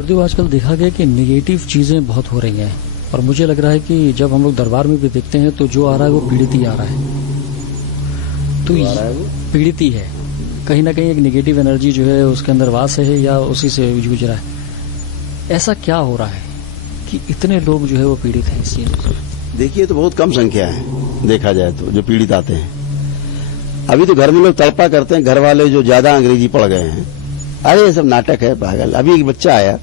गुरुदेव, आजकल देखा गया कि नेगेटिव चीजें बहुत हो रही हैं और मुझे लग रहा है कि जब हम लोग दरबार में भी देखते हैं तो जो आ रहा है वो पीड़ित ही आ रहा है। तो पीड़ित ही है, कहीं ना कहीं एक नेगेटिव एनर्जी जो है उसके अंदर वास है या उसी से जूझ रहा है। ऐसा क्या हो रहा है कि इतने लोग जो है वो पीड़ित हैं इस चीज से? देखिए, तो बहुत कम संख्या है देखा जाए तो जो पीड़ित आते हैं। अभी तो घर में लोग तड़पा करते हैं, घर वाले जो ज्यादा अंग्रेजी पढ़ गए हैं, अरे ये सब नाटक है पागल। अभी एक बच्चा आया,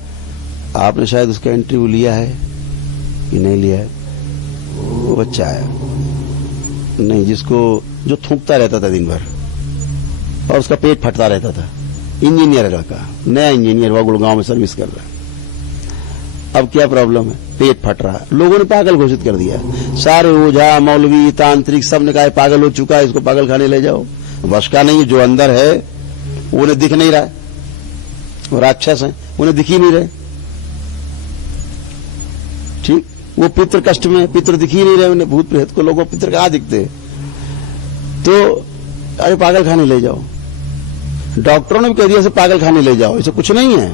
आपने शायद उसका इंटरव्यू लिया है कि नहीं लिया है? वो बच्चा आया नहीं, जिसको जो थूकता रहता था दिन भर और उसका पेट फटता रहता था। इंजीनियर है लड़का, नया इंजीनियर हुआ, गुड़गांव में सर्विस कर रहा है। अब क्या प्रॉब्लम है? पेट फट रहा है। लोगों ने पागल घोषित कर दिया। सारे ओझा, मौलवी, तांत्रिक सब ने कहा पागल हो चुका है, इसको पागल खाने ले जाओ। बस का नहीं, जो अंदर है वो उन्हें दिख नहीं रहा है, वो राक्षस है, उन्हें दिख ही नहीं रहे। ठीक, वो पितृ कष्ट में, पितृ दिख ही नहीं रहे उन्हें, भूत प्रेत को लोगों पितृ कहां दिखते? तो अरे पागल खाने ले जाओ। डॉक्टरों ने भी कह दिया इसे पागल खाने ले जाओ, इसे कुछ नहीं है,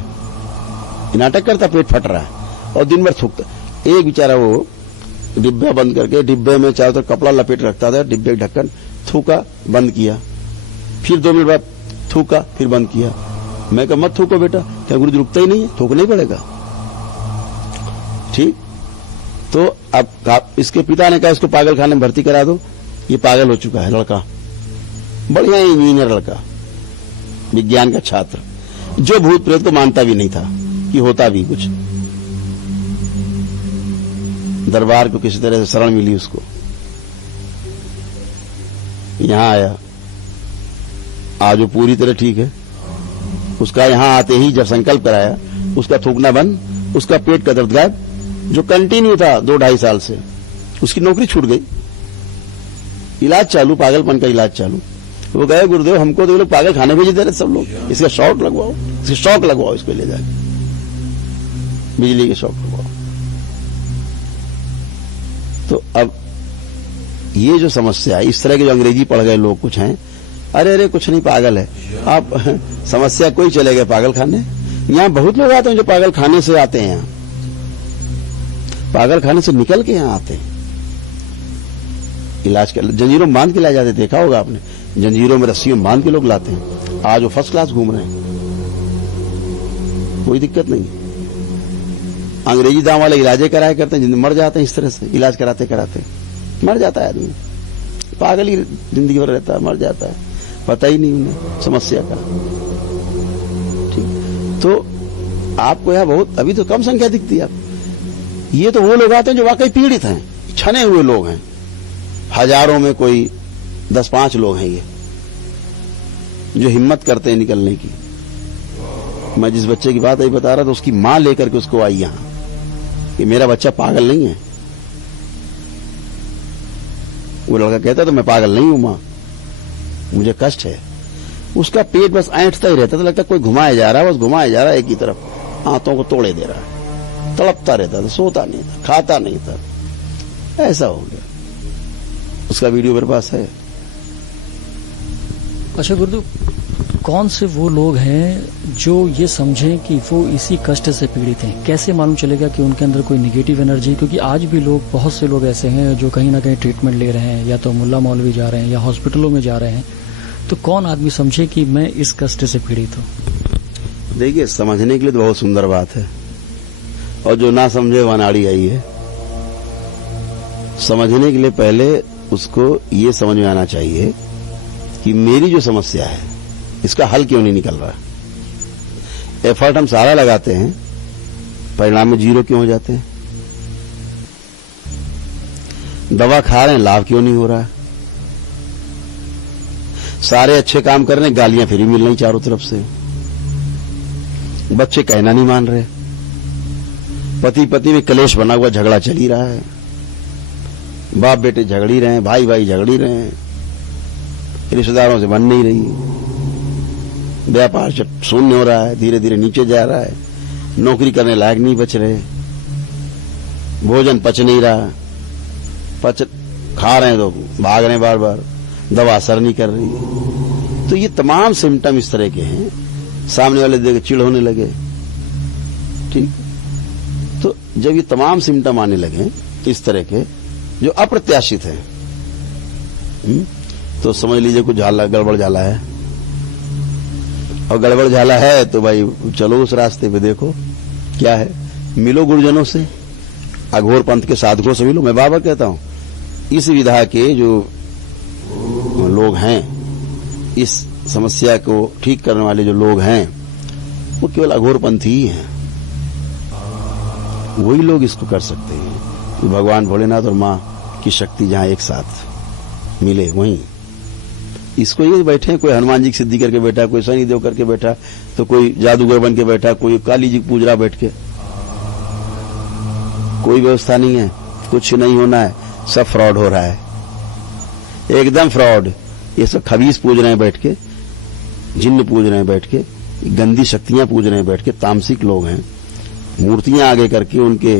नाटक करता, पेट फट रहा है और दिन भर थूकता। एक बेचारा वो डिब्बा बंद करके, डिब्बे में चारों तरफ कपड़ा लपेट रखता था, डिब्बे का ढक्कन, थूका, बंद किया, फिर 2 मिनट बाद थूका, फिर बंद किया। मैं कहा मत थूको बेटा, क्या गुरुजी रुकता ही नहीं है? थूकना ही पड़ेगा। ठीक, तो अब इसके पिता ने कहा इसको पागल खाने में भर्ती करा दो, ये पागल हो चुका है लड़का, बढ़िया इंजीनियर लड़का, विज्ञान का छात्र, जो भूत प्रेत को मानता भी नहीं था कि होता भी कुछ। दरबार को किसी तरह से शरण मिली उसको, यहां आया, आज वो पूरी तरह ठीक है। उसका यहां आते ही जब संकल्प कराया, उसका थूकना बंद, उसका पेट का दर्द गायब, जो कंटिन्यू था 2-2.5 साल से, उसकी नौकरी छूट गई, इलाज चालू, पागलपन का इलाज चालू। वो गए, गुरुदेव हमको तो लोग पागल खाने भेज दे रहे सब लोग, इसका शॉक लगवाओ, इसके शॉक लगवाओ, इसको ले जाके बिजली के शॉक लगवाओ। तो अब ये जो समस्या है, इस तरह के जो अंग्रेजी पढ़ गए लोग कुछ हैं, अरे अरे कुछ नहीं, पागल है आप, समस्या कोई चले गए पागल खाने। यहां बहुत लोग आते हैं जो पागल खाने से आते हैं, यहां पागल खाने से निकल के यहां आते हैं, इलाज कर, जंजीरों में बांध के लाए जाते, देखा होगा आपने, जंजीरों में रस्सियों में बांध के लोग लाते हैं। आज वो फर्स्ट क्लास घूम रहे हैं, कोई दिक्कत नहीं। अंग्रेजी दाम वाले इलाजे कराया करते हैं, मर जाते हैं इस तरह से, इलाज कराते कराते मर जाता है आदमी, पागल ही जिंदगी भर रहता है, मर जाता है, पता ही नहीं उन्हें समस्या का। ठीक, तो आपको यहां बहुत अभी तो कम संख्या दिखती है। ये तो वो लोग आते हैं जो वाकई पीड़ित हैं, छने हुए लोग हैं, हजारों में कोई 10-5 लोग हैं ये जो हिम्मत करते हैं निकलने की। मैं जिस बच्चे की बात अभी बता रहा था, उसकी मां लेकर के उसको आई यहां कि मेरा बच्चा पागल नहीं है। वो लड़का कहता तो मैं पागल नहीं हूं मां, मुझे कष्ट है। उसका पेट बस ऐंठता ही रहता था, लगता कोई घुमाया जा रहा है, बस घुमाया जा रहा है एक ही तरफ, हाथों को तोड़े दे रहा है, तड़पता रहता था, सोता नहीं था, खाता नहीं था, ऐसा हो गया। उसका वीडियो मेरे पास है। अच्छा गुरुदेव, कौन से वो लोग हैं जो ये समझें कि वो इसी कष्ट से पीड़ित हैं? कैसे मालूम चलेगा कि उनके अंदर कोई नेगेटिव एनर्जी? क्योंकि आज भी लोग, बहुत से लोग ऐसे हैं जो कहीं ना कहीं ट्रीटमेंट ले रहे हैं, या तो मुल्ला मौलवी जा रहे हैं या हॉस्पिटलों में जा रहे हैं। तो कौन आदमी समझे कि मैं इस कष्ट से पीड़ित हूं? देखिए, समझने के लिए तो बहुत सुंदर बात है, और जो ना समझे वह नाड़ी आई है। समझने के लिए पहले उसको ये समझ में आना चाहिए कि मेरी जो समस्या है इसका हल क्यों नहीं निकल रहा। एफर्ट हम सारा लगाते हैं, परिणाम में 0 क्यों हो जाते हैं। दवा खा रहे हैं, लाभ क्यों नहीं हो रहा है। सारे अच्छे काम कर रहे हैं, गालियां फिर भी मिल रही चारों तरफ से। बच्चे कहना नहीं मान रहे, पति पत्नी में कलेश बना हुआ, झगड़ा चल ही रहा है, बाप बेटे झगड़ ही रहे हैं, भाई भाई झगड़ ही रहे हैं, रिश्तेदारों से बन नहीं रही, व्यापार शून्य हो रहा है, धीरे धीरे नीचे जा रहा है, नौकरी करने लायक नहीं बच रहे, भोजन पच नहीं रहा, खा रहे हैं तो भाग रहे हैं बार बार, दवा असर नहीं कर रही। तो ये तमाम सिम्टम इस तरह के हैं, सामने वाले देख चिढ़ होने लगे। ठीक। तो जब ये तमाम सिम्टम आने लगे इस तरह के जो अप्रत्याशित है, तो समझ लीजिए कुछ गड़बड़ झाला है। और गड़बड़ झाला है तो भाई चलो उस रास्ते पे, देखो क्या है, मिलो गुरुजनों से, अघोर पंथ के साधकों से मिलो। मैं बाबा कहता हूं इस विधा के जो लोग हैं, इस समस्या को ठीक करने वाले जो लोग हैं, वो केवल अघोर पंथी ही हैं। वही लोग इसको कर सकते हैं। भगवान भोलेनाथ और मां की शक्ति जहां एक साथ मिले, वहीं इसको ये बैठे हैं, कोई हनुमान जी की सिद्धि करके बैठा, कोई शनि देव करके बैठा, तो कोई जादूगर बन के बैठा, कोई काली जी पूज रहा बैठ के। कोई व्यवस्था नहीं है, कुछ नहीं होना है, सब फ्रॉड हो रहा है, एकदम फ्रॉड। ये सब खबीस पूज रहे हैं बैठ के, जिन्न पूज रहे हैं बैठ के, गंदी शक्तियां पूज रहे हैं बैठ के, तामसिक लोग हैं। मूर्तियां आगे करके उनके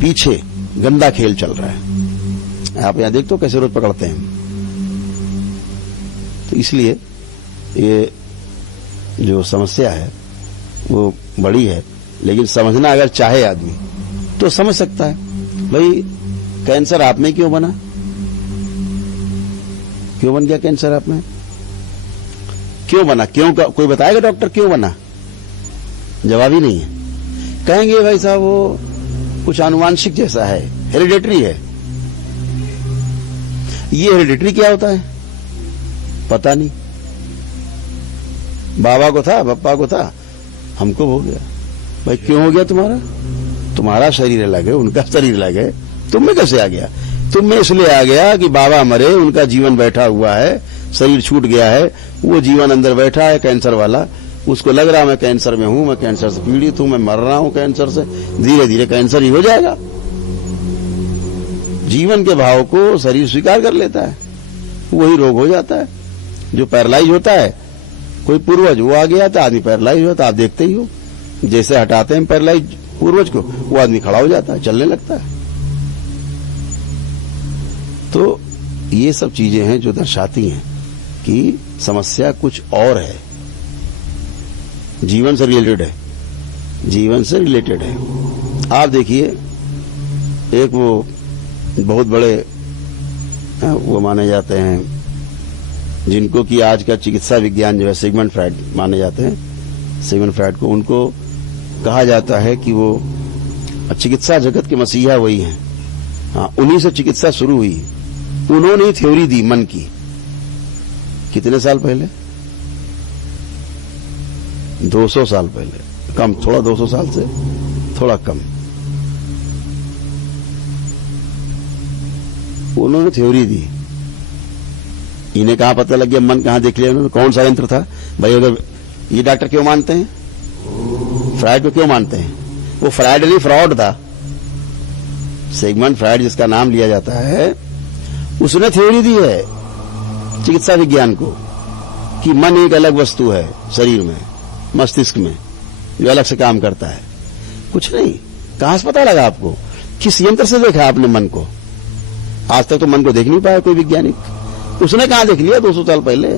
पीछे गंदा खेल चल रहा है। आप यहां देखते हो कैसे रोज पकड़ते हैं। तो इसलिए ये जो समस्या है वो बड़ी है, लेकिन समझना अगर चाहे आदमी तो समझ सकता है। भाई कैंसर आप में क्यों बना, क्यों बन गया कैंसर आप में, क्यों बना, क्यों का कोई बताएगा डॉक्टर क्यों बना? जवाब ही नहीं है। कहेंगे भाई साहब वो कुछ आनुवांशिक जैसा है, हेरिडेटरी है। ये हेरिडेटरी क्या होता है पता नहीं। बाबा को था, पप्पा को था, हमको हो गया। भाई क्यों हो गया तुम्हारा? तुम्हारा शरीर अलग है, उनका शरीर अलग है, तुम में कैसे आ गया? तुम में इसलिए आ गया कि बाबा मरे, उनका जीवन बैठा हुआ है, शरीर छूट गया है, वो जीवन अंदर बैठा है कैंसर वाला, उसको लग रहा मैं कैंसर में हूं, मैं कैंसर से पीड़ित हूं, मैं मर रहा हूं कैंसर से। धीरे धीरे कैंसर ही हो जाएगा। जीवन के भाव को शरीर स्वीकार कर लेता है, वही रोग हो जाता है। जो पैरालाइज होता है, कोई पूर्वज वो आ गया था, आदमी पैरालाइज होता, आप देखते ही हो, जैसे हटाते हैं पैरालाइज पूर्वज को, वो आदमी खड़ा हो जाता है, चलने लगता है। तो ये सब चीजें हैं जो दर्शाती हैं कि समस्या कुछ और है, जीवन से रिलेटेड है, जीवन से रिलेटेड है। आप देखिए एक वो बहुत बड़े वो माने जाते हैं जिनको कि आज का चिकित्सा विज्ञान जो है सिगमंड फ्रायड माने जाते हैं। सिगमंड फ्रायड को उनको कहा जाता है कि वो चिकित्सा जगत के मसीहा वही हैं। हाँ, उन्हीं से चिकित्सा शुरू हुई। उन्होंने ही थ्योरी दी मन की। कितने साल पहले? 200 साल पहले, कम थोड़ा, 200 साल से थोड़ा कम। उन्होंने थ्योरी दी। इन्हें कहां पता लग गया, मन कहां देख लिया उन्होंने, कौन सा यंत्र था भाई? अगर ये डॉक्टर क्यों मानते हैं, फ्रायड को क्यों मानते हैं? वो फ्रायड नहीं, फ्रॉड था। सिगमंड फ्रायड जिसका नाम लिया जाता है, उसने थ्योरी दी है चिकित्सा विज्ञान को कि मन एक अलग वस्तु है शरीर में, मस्तिष्क में, जो अलग से काम करता है। कुछ नहीं। कहां से पता लगा आपको? किस यंत्र से देखा आपने मन को? आज तक तो मन को देख नहीं पाया कोई वैज्ञानिक। उसने कहां देख लिया 200 साल पहले?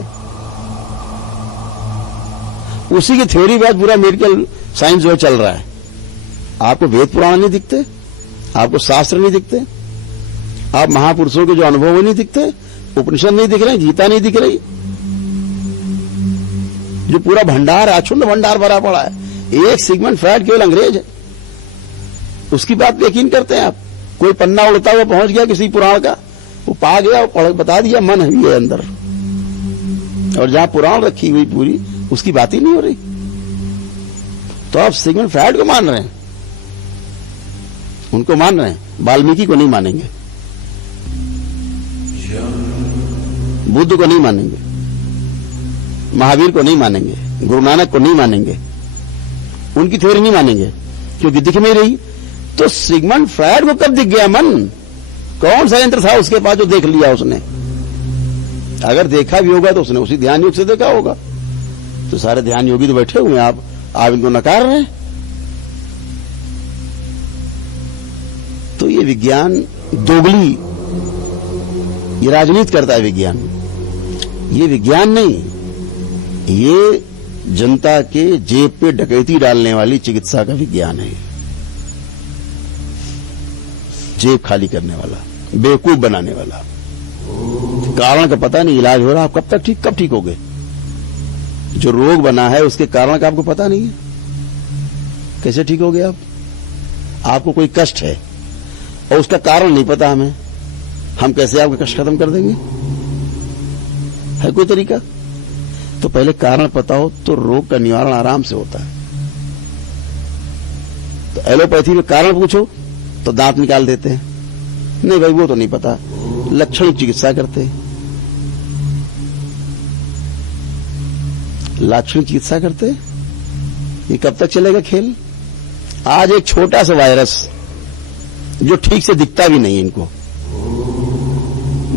उसी की थ्योरी बाद पूरा मेडिकल साइंस जो चल रहा है। आपको वेद पुराण नहीं दिखते, आपको शास्त्र नहीं दिखते, आप महापुरुषों के जो अनुभव नहीं दिखते, उपनिषद नहीं दिख रहे, गीता नहीं दिख रही, जो पूरा भंडार, अक्षुण्ण भंडार भरा पड़ा है। एक सिगमंड फ्रायड केवल अंग्रेज है, उसकी बात यकीन करते हैं आप? कोई पन्ना उड़ता हुआ पहुंच गया किसी पुराण का, वो पा गया, वो पढ़ बता दिया मन है अंदर, और जहां पुराण रखी हुई पूरी, उसकी बात ही नहीं हो रही। तो आप सिगमंड फ्रायड को मान रहे हैं, उनको मान रहे हैं, वाल्मीकि को नहीं मानेंगे, बुद्ध को नहीं मानेंगे, महावीर को नहीं मानेंगे, गुरु नानक को नहीं मानेंगे, उनकी थ्योरी नहीं मानेंगे, क्योंकि दिख नहीं रही। तो सिगमंड फ्रायड को कब दिख गया मन? कौन सा यंत्र था उसके पास जो देख लिया उसने? अगर देखा भी होगा तो उसने उसी ध्यान योग से देखा होगा। तो सारे ध्यान योगी तो बैठे हुए हैं, आप इनको नकार रहे हैं। तो ये विज्ञान दोगली, ये राजनीति करता है विज्ञान। ये विज्ञान नहीं, ये जनता के जेब पे डकैती डालने वाली चिकित्सा का विज्ञान है। जेब खाली करने वाला, बेवकूफ बनाने वाला। कारण का पता नहीं, इलाज हो रहा, आप कब ठीक होगे? जो रोग बना है उसके कारण का आपको पता नहीं है, कैसे ठीक होगे आप? आपको कोई कष्ट है और उसका कारण नहीं पता हमें, हम कैसे आपका कष्ट खत्म कर देंगे? है कोई तरीका? तो पहले कारण पता हो तो रोग का निवारण आराम से होता है। तो एलोपैथी में कारण पूछो तो दांत निकाल देते हैं, नहीं भाई वो तो नहीं पता, लक्षण चिकित्सा करते हैं। लाक्षणिक चिकित्सा करते हैं, ये कब तक चलेगा खेल? आज एक छोटा सा वायरस जो ठीक से दिखता भी नहीं इनको,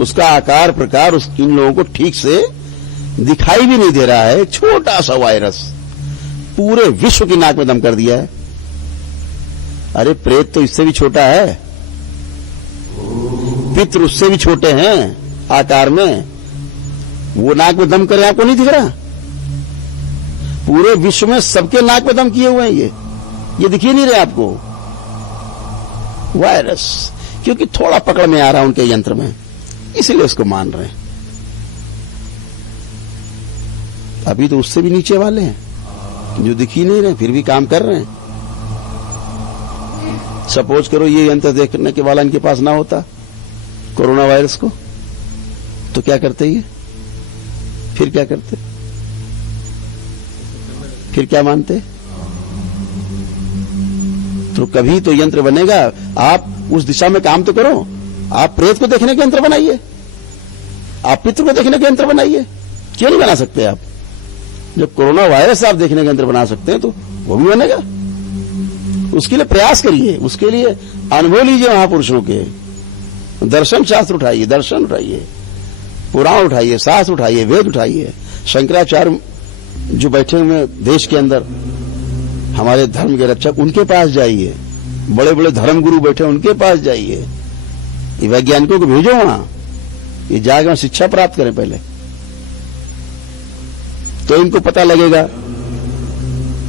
उसका आकार प्रकार इन लोगों को ठीक से दिखाई भी नहीं दे रहा है, एक छोटा सा वायरस पूरे विश्व की नाक में दम कर दिया है। अरे प्रेत तो इससे भी छोटा है, पितृ उससे भी छोटे हैं आकार में, वो नाक में दम करे आपको नहीं दिख रहा? पूरे विश्व में सबके नाक में दम किए हुए हैं ये दिख ही नहीं रहे आपको वायरस, क्योंकि थोड़ा पकड़ में आ रहा है उनके यंत्र में, इसलिए उसको मान रहे हैं। अभी तो उससे भी नीचे वाले हैं जो दिख ही नहीं रहे फिर भी काम कर रहे हैं। सपोज करो ये यंत्र देखने के वाला इनके पास ना होता कोरोना वायरस को, तो क्या करते ये? फिर क्या करते? फिर क्या मानते? तो कभी तो यंत्र बनेगा, आप उस दिशा में काम तो करो। आप प्रेत को देखने के यंत्र बनाइए, आप पितृ को देखने के यंत्र बनाइए, क्यों नहीं बना सकते आप? जब कोरोना वायरस आप देखने के यंत्र बना सकते हैं तो वो भी बनेगा। उसके लिए प्रयास करिए, उसके लिए अनुभव लीजिए महापुरुषों के, दर्शन शास्त्र उठाइए, दर्शन उठाइए, पुराण उठाइए, शास्त्र उठाइए, वेद उठाइए। शंकराचार्य जो बैठे हुए देश के अंदर हमारे धर्म के रक्षक, उनके पास जाइए, बड़े बड़े धर्म गुरु बैठे उनके पास जाइए, ये वैज्ञानिकों को भेजो वहां, ये जाके वहां शिक्षा प्राप्त करें पहले, तो इनको पता लगेगा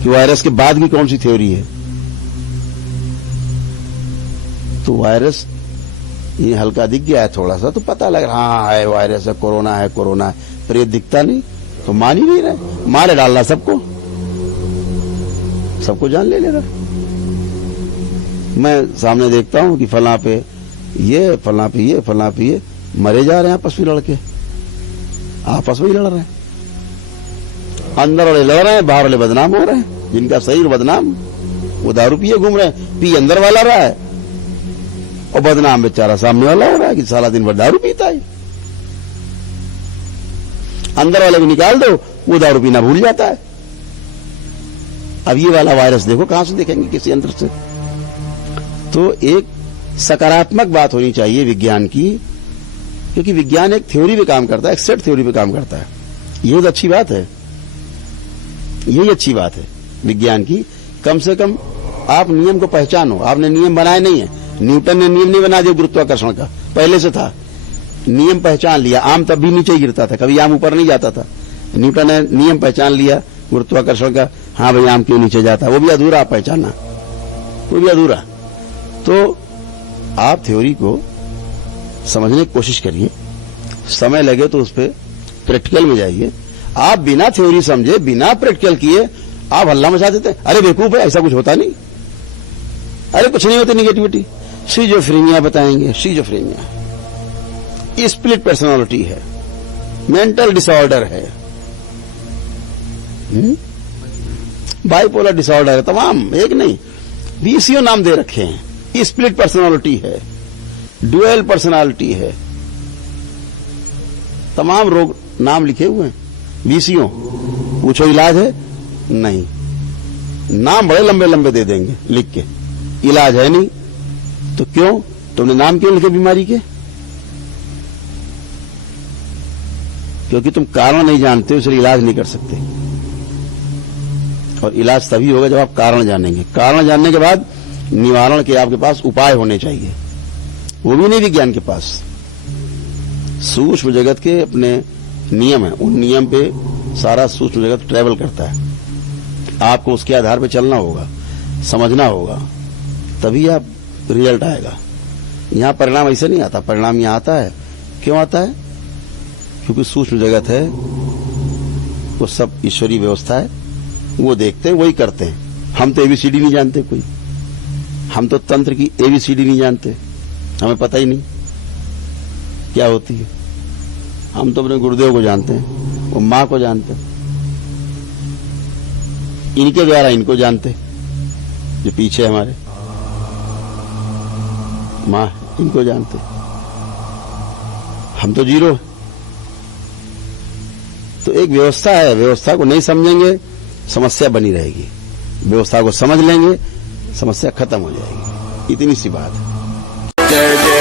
कि वायरस के बाद की कौन सी थ्योरी है। तो वायरस ये हल्का दिख गया है थोड़ा सा तो पता लग रहा, हाँ है वायरस है, कोरोना है, कोरोना है। प्रेत दिखता नहीं तो मान ही नहीं रहे, मारे डालना सबको जान ले रहा। मैं सामने देखता हूं कि फलां पे ये, फलां पे ये, फलां पे ये, मरे जा रहे हैं आपस में लड़के, आपस में ही लड़ रहे हैं। अंदर वाले लड़ रहे हैं, बाहर वाले बदनाम हो रहे हैं। जिनका शरीर बदनाम, वो दारू पिए घूम रहे हैं, पी अंदर वाला रहा है और बदनाम बेचारा सामने वाला हो रहा है कि सारा दिन भर दारू पीता है। अंदर वाले को निकाल दो, वो दारू पीना भूल जाता है। अब ये वाला वायरस देखो कहां से देखेंगे, किसी यंत्र से? तो एक सकारात्मक बात होनी चाहिए विज्ञान की, क्योंकि विज्ञान एक थ्योरी पे काम करता है, एक सेट थ्योरी पे काम करता है। ये तो अच्छी बात है, यही अच्छी बात है विज्ञान की। कम से कम आप नियम को पहचानो। आपने नियम बनाए नहीं है, न्यूटन ने नियम नहीं बना दिया गुरुत्वाकर्षण का, पहले से था। नियम पहचान लिया, आम तब भी नीचे गिरता था, कभी आम ऊपर नहीं जाता था। न्यूटन ने नियम पहचान लिया गुरुत्वाकर्षण का, हाँ भाई आम क्यों नीचे जाता, वो भी अधूरा पहचानना, वो भी अधूरा। तो आप थ्योरी को समझने की कोशिश करिए, समय लगे तो उस पर प्रैक्टिकल में जाइए। आप बिना थ्योरी समझे, बिना प्रैक्टिकल किए आप हल्ला मचा देते हैं, अरे बेवकूफ है, ऐसा कुछ होता नहीं, अरे कुछ नहीं होती निगेटिविटी। सिजोफ्रेनिया बताएंगे, सिजोफ्रेनिया स्प्लिट पर्सनालिटी है, मेंटल डिसऑर्डर है, बाइपोलर डिसऑर्डर है, तमाम एक नहीं 20 नाम दे रखे हैं। स्प्लिट पर्सनालिटी है, ड्यूअल पर्सनालिटी है, तमाम रोग नाम लिखे हुए हैं 20। पूछो इलाज है? नहीं, नाम बड़े लंबे लंबे दे देंगे लिख के, इलाज है नहीं। तो क्यों? तुमने नाम क्यों लिखे बीमारी के? क्योंकि तुम कारण नहीं जानते हो, इसलिए इलाज नहीं कर सकते। और इलाज तभी होगा जब आप कारण जानेंगे। कारण जानने के बाद निवारण के आपके पास उपाय होने चाहिए, वो भी नहीं विज्ञान के पास। सूक्ष्म जगत के अपने नियम है, उन नियम पे सारा सूक्ष्म जगत ट्रेवल करता है। आपको उसके आधार पर चलना होगा, समझना होगा, तभी आप रिजल्ट आएगा। यहां परिणाम ऐसे नहीं आता। परिणाम यहां आता है, क्यों आता है? क्योंकि सूक्ष्म जगत है, वो सब ईश्वरीय व्यवस्था है, वो देखते हैं, वही करते हैं। हम तो एबीसीडी नहीं जानते कोई, हम तो तंत्र की एबीसीडी नहीं जानते, हमें पता ही नहीं क्या होती है। हम तो अपने गुरुदेव को जानते हैं, वो मां को जानते हैं, इनके द्वारा इनको जानते, जो पीछे हमारे मां इनको जानते, हम तो जीरो। तो एक व्यवस्था है, व्यवस्था को नहीं समझेंगे समस्या बनी रहेगी, व्यवस्था को समझ लेंगे समस्या खत्म हो जाएगी। इतनी सी बात है।